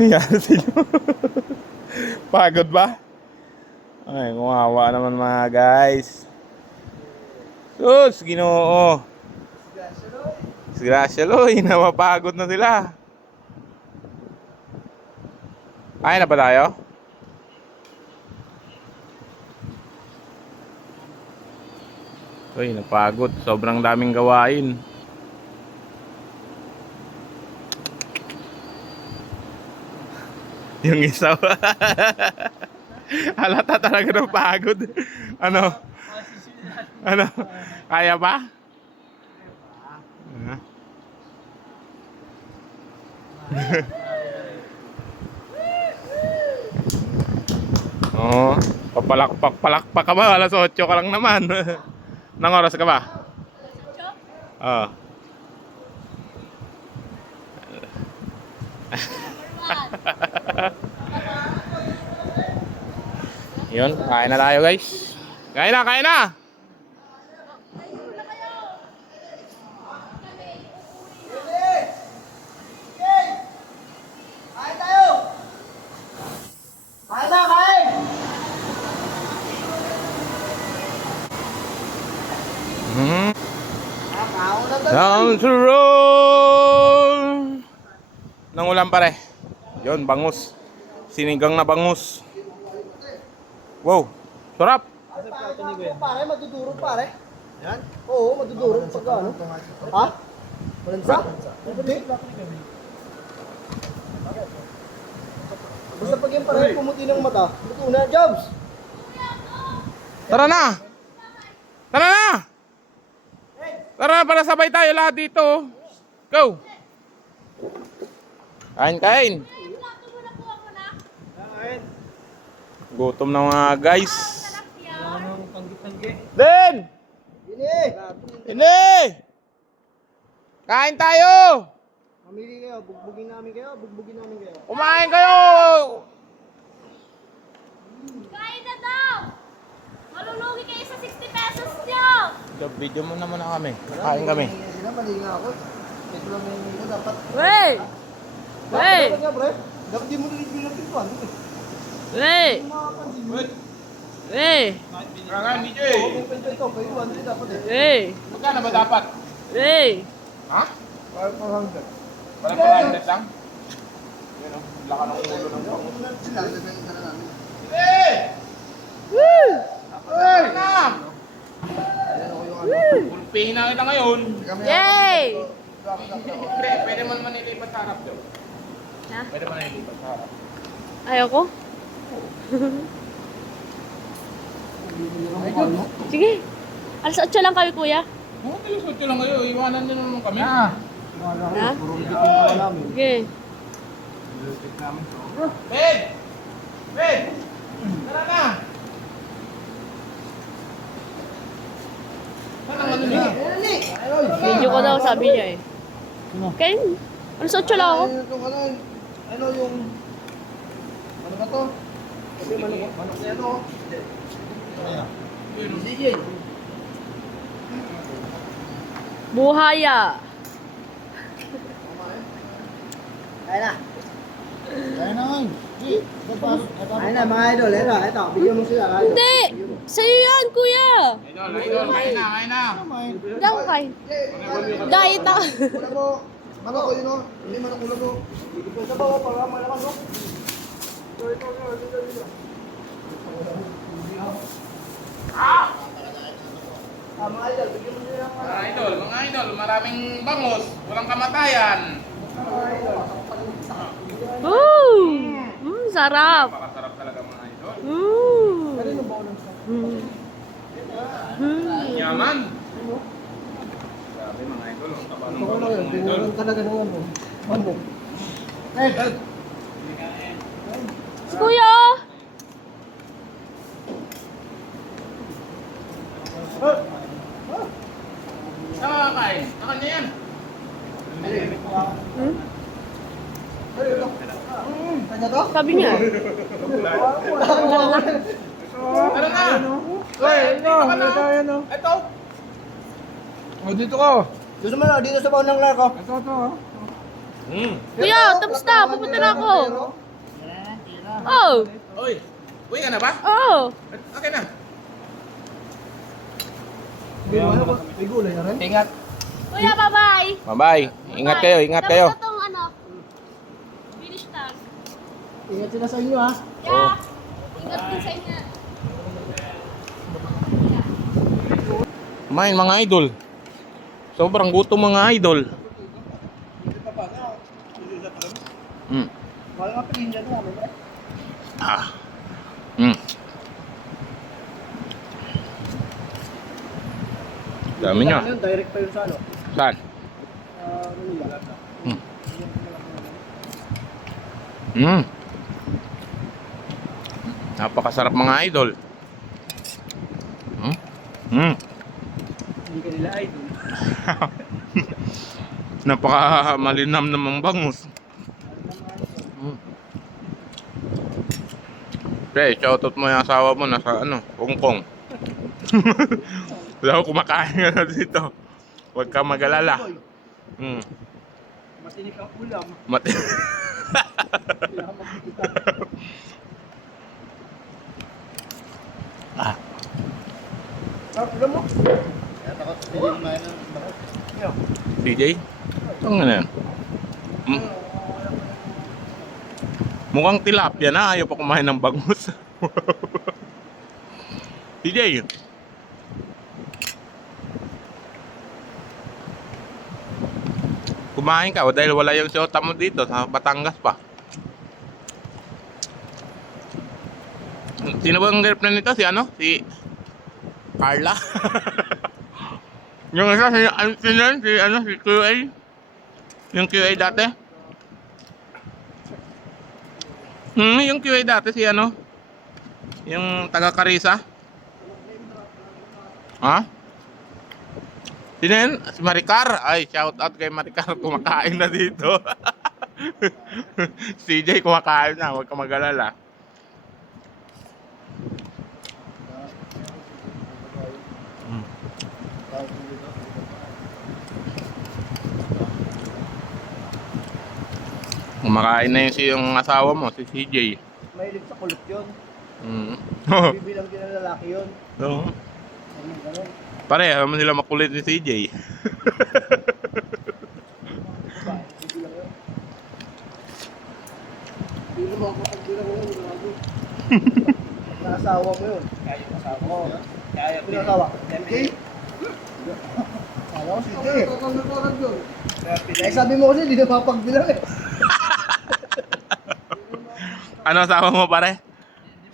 Nangyari sa'yo. Pagod ba? Ay, kumawa naman mga guys. Sus, Ginoo. Disgrasya loy, napapagod na sila. Kaya na ba tayo? Uy, napagod. Sobrang daming gawain. Yung isa. Halata talaga ng pagod. Ano? Ano? Kaya ba? Oo. Papalakpak ka ba? Alas 8 ka lang naman. Nang oras ka ba? Oo. Yun, kain na tayo guys. Kain na, kain na! Down to roll. Nangulan pare. Yun, bangus. Sinigang na bangus. Wow, sarap. Pare, madudurog pare. Yan? Oo, madudurog pag ano. Ha? Walansa? Hindi. Basta pag yung pare pumuti ng mata, luto na, Jobs! Tara na! Tara na! Tara na, para sabay tayo lahat dito. Go! Kain, kain. Gutom na mga guys. Den! Ini! Ini! Kain tayo! Mamili kayo, bugbugin namin kayo, bugbugin namin kayo. Kumain kayo! Kain na daw! Malulugi kayo sa 60 pesos nyo! Video mo naman na kami. Kain kami. Sila, mali nga ako. Ito lang yung ito, dapat. Wey! Wey! Dapat nga, pre. Dapat di mo rin pinagpintuan. Wey! Wey! Kain, DJ! Oo, kung pinto ito, kayo 100 dapat eh. Wey! Magkano ba dapat? Wey! Ha? 400. Parang 400 lang? Yun o, laka ng ulo ng bangus. Sila, nagaganda na namin. Hey! Woo! Hey! Na! Ayan ako yung ano. Pulpihin na kita ngayon. Yay! Pre, pwede mo naman ilipat sa harap daw. Ha? Pwede mo na ilipat sa harap. Ayoko? Sige. Alas 8 lang kami, kuya. Oo, tilusot lang kayo. Iwanan nyo naman kami. Ha? Sige. Ben! Ben! Tara na! Saan ang ano niya? Video ko daw, sabi niya eh. Kain. Alas 8 lang ako. Ano yung... Ano ba to? Kasi manok na ano? Sige. Buhaya. Kaya na. Kaya na mga idol. Ito. Bigyan mo sila. Hindi! Sa'yo yan, kuya! Idol, idol, kain na, kain na. Hindi ako kain. Diet ako. Wala mo. Manok ko yun o. Hindi manok ulo mo. Sa bawah para malaman mo. Mga idol. Bigyan mo sila. Mga idol, maraming bangus, walang kamatayan. Woo! Sarap. Pakasarap talaga mga idol. Yaman. Grabe mga idol, ang taba ng bangus mga idol. Talaga naman mo. Manok. Si kuya! Saan makakain? Saan niya yan? Kanya to? Sabi niya. Tara na! Dito ka na! Ito! Oh, dito ko. Dito naman, dito sa bawang ng larko. Ito. Kuya, tapos na. Pupunta na ako. Oh. Oy, uwi ka na ba? Oh. Okay na. May gulay na rin. Ingat. Kuya, bye-bye. Bye-bye. Ingat kayo, ingat kayo. Tapos na tong ano. Finish tag. Ingat sila sa inyo ha. Yeah. Ingat din sa inyo. Kumain mga idol. Sobrang gutom mga idol. Wala nga pilin dyan namin. Ah. Mm. Dami niya. Direct pa yun sa ano. Saan? Manila. Mm. Napakasarap mga idol. Mm. Hindi ka nila idol. Napaka malinam namang bangus. Pre, shoutout mo yung asawa mo nasa ano, Hong Kong. Wala ko kumakain ka na dito. Huwag ka mag-alala. Matinik ang ulam. Mati. Kailangan makikita. Ah. Ulam mo? Kaya takot hindi kumain ng bakit. CJ? Ang ano yan? Mukhang tilapia na, ayaw pa kumain ng bangus. CJ. Kumain ka dahil wala yung siyota mo dito sa Batangas pa. Sino ba ang girlfriend nito? Si ano? Si Carla? Yung isa si si QA? Yung QA dati? Yung QA dati si ano? Yung taga Carissa? Ha? Sino yun? Si Maricar? Ay, shout out kay Maricar. Kumakain na dito. CJ kumakain na. Huwag ka mag-alala. Kumakain na yung asawa mo, si CJ. Mahilig sa kulot yun. Bibilang din ng lalaki yun. Oo. Ganun. Pare, alam mo sila makulit ni CJ. Bibilang yun. Hindi mo ako pagbilang yun. Naasawa mo yun. Kaya yung asawa mo. Kaya yung asawa. Okay? Alam ko si Jay. Eh sabi mo kasi hindi na mapagbilang eh. Ano asawa mo pare?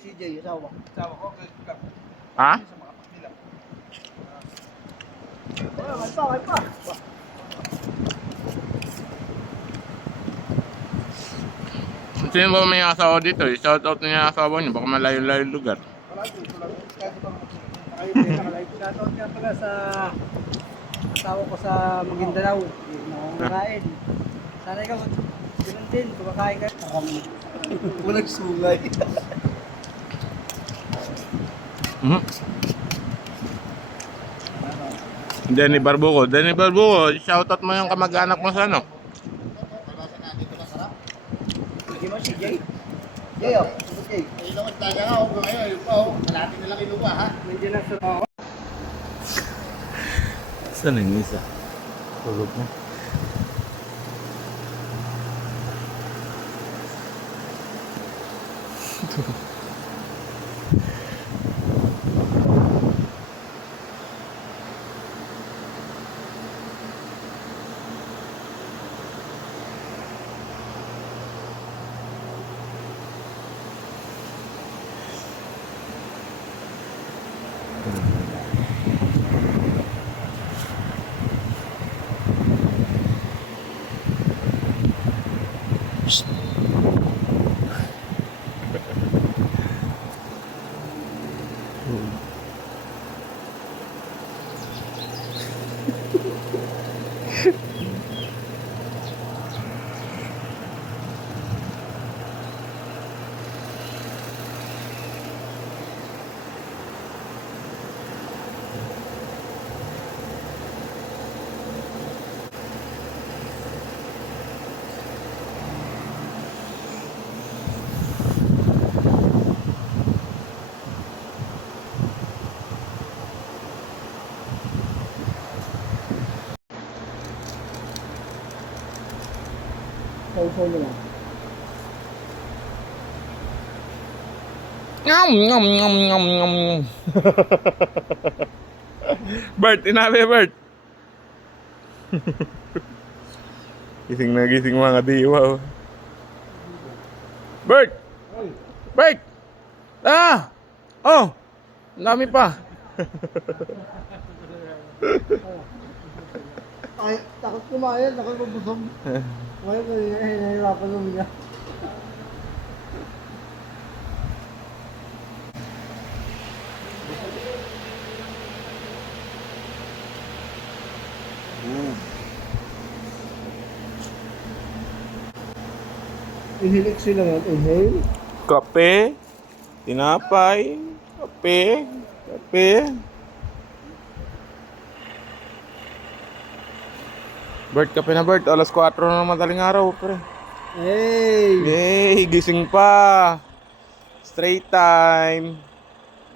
Si Jay, asawa. Asawa ko. Ha? Kaya pa. Sino ba may asawa dito? I-shout out niya yung asawa niyo. Baka malayo-layo lugar. Shoutout nga pala sa asawa ko sa Maguindanao. Nakakain. Sana ikaw ganun din. Kumakain ka. Walang sungay. Denny Barbuco. Denny Barbuco, shout out mo yung kamag-anak mo sa ano? Sige mo si Jay. Jay oh. Jay. Ito ang taga nga ako ngayon. Ito pa kalahati na lang inuwa ha. Nandiyan na sa Saan yung isa? Tulog na. Sausaw mo lang. Ngam, ngam, ngam, ngam, ngam. Bert, inabi, Bert. Gising na gising mga diwa. Oh. Bert! Bert! Ah! Oh! Ang dami pa. Ay, takot kumain, takot mabusog. Ngayon, nahihirapan lumiga. Inhilix sila nga, inhale. Kape, tinapay, kape, kape. Bert, kape na Bert. Alas 4 na ng madaling araw, pre. Hey! Yay, gising pa. Straight time.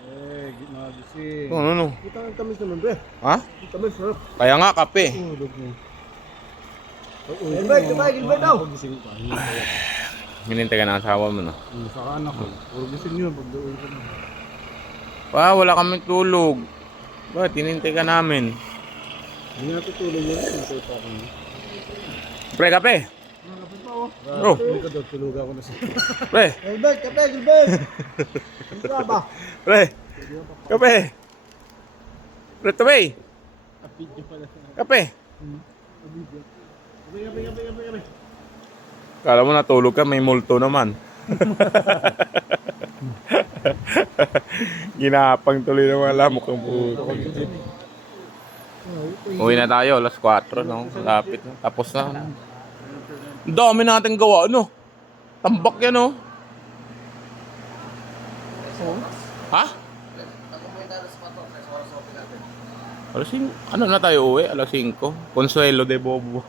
Hey, ginagising. Ano? Kita ang tamis naman, bre. Ha? Tamis, sarap. Kaya nga, kape. Gilbert, kumain, Gilbert daw. Hinintay ka ng asawa mo, no? Sa anak ko. Puro gising yun, pag doon ko na. Pa, wala kami tulog. Bakit? Hinintay ka namin. Hindi natutulog yun, natutulog pa ako. Pre, kape. Oh, Hindi ka daw, tulog ako na siya. pre. Gilbert, kape, Gilbert! Ano ba? Pre. Kape. Pre, tabi. Kape. Gabi. Kala mo natulog ka, may multo naman. Ginapang tuloy ng mga lamok ang puto. Uwi na tayo, alas 4, no? Lapit na. Tapos na. Ang dami natin gawa, no? Tambak yan, no? Ha? Alas 5. Ano na tayo uwi? Alas 5. Consuelo de Bobo.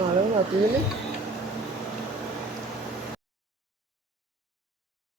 Alam natin yun eh.